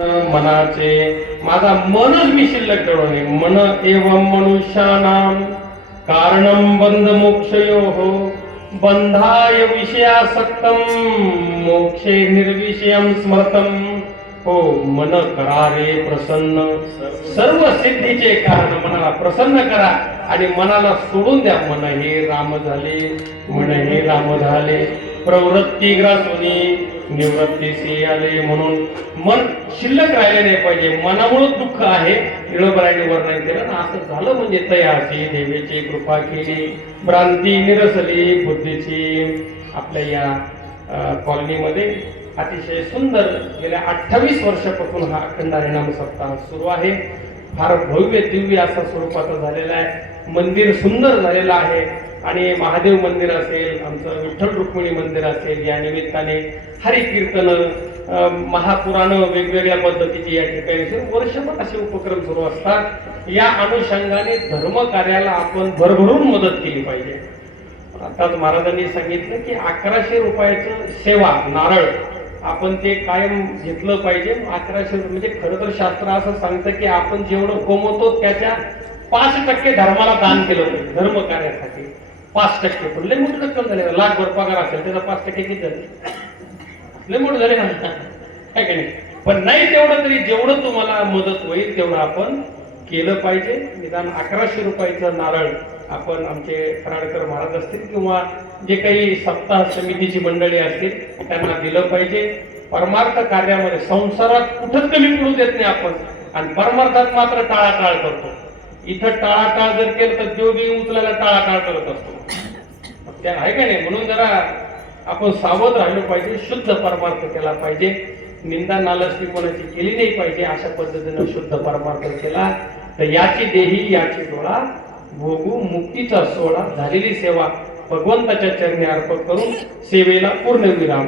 मनाचे माझा मनच मी शिल्लक ठेवणे मन एवं मनुष्यानाम कारणं बंध मोक्षयोः बंधाय विषयासक्तम मोक्षे निर्विषयम स्मृतम हो मन करा रे प्रसन्न सर्व सिद्धीचे कारण मनाला प्रसन्न करा आणि मनाला सोडून द्या मन हे राम झाले मन हे राम झाले प्रवृत्ती ग्रासोनी निवृत्तीसी आले म्हणून मन शिल्लक राहिले नाही पाहिजे मनामुळे दुःख आहे इळबराने वर्णन केलं ना असं झालं म्हणजे तयाची देवीची कृपा केली भ्रांती निरसली बुद्धीची आपल्या या कॉलनीमध्ये अतिशय सुंदर गेल्या 28 वर्षापासून हा अखंड हरिनाम सप्ताह सुरू आहे फार भव्य दिव्य असा स्वरूपाचा झालेला आहे मंदिर सुंदर झालेलं आहे आणि महादेव मंदिर असेल आमचं विठ्ठल रुक्मिणी मंदिर असेल या निमित्ताने हरिकीर्तन महापुराण वेगवेगळ्या पद्धतीची या ठिकाणी वर्षभर असे उपक्रम सुरू असतात या अनुषंगाने धर्म कार्याला आपण भरभरून मदत केली पाहिजे आताच महाराजांनी सांगितलं की 1100 रुपयाचं सेवा नारळ आपण ते कायम घेतलं पाहिजे 1100 म्हणजे खरं तर शास्त्र असं सांगतं की आपण जेवढं कमवतो त्याच्या 5% धर्माला दान केलं पाहिजे धर्म कार्यासाठी 5% पण लय मोठं रक्कम झाले लाखभर पगार असेल त्याचा 5% किती झाले लय मोठं झाले ना काय का नाही पण नाही तेवढं तरी जेवढं तुम्हाला मदत होईल तेवढं आपण केलं पाहिजे निदान 1100 रुपयाचं नारळ आपण आमचे फराडकर महाराज असतील किंवा जे काही सप्ताह समितीची मंडळी असतील त्यांना दिलं पाहिजे परमार्थ कार्यामध्ये संसारात कुठंच कमी पडू देत नाही आपण आणि परमार्थात मात्र टाळाटाळ करतो इथं टाळाटाळ जर केलं तर जोगी उचलायला टाळाटाळ करत असतो त्या आहे का नाही म्हणून जरा आपण सावध राहिलो पाहिजे शुद्ध परमार्थ केला पाहिजे निंदा नालस्ती कोणाची केली नाही पाहिजे अशा पद्धतीनं शुद्ध परमार्थ केला तर याची देही याची डोळा भोगू मुक्तीचा सोहळा झालेली सेवा भगवंताच्या चरणी अर्पण करून सेवेला पूर्ण विराम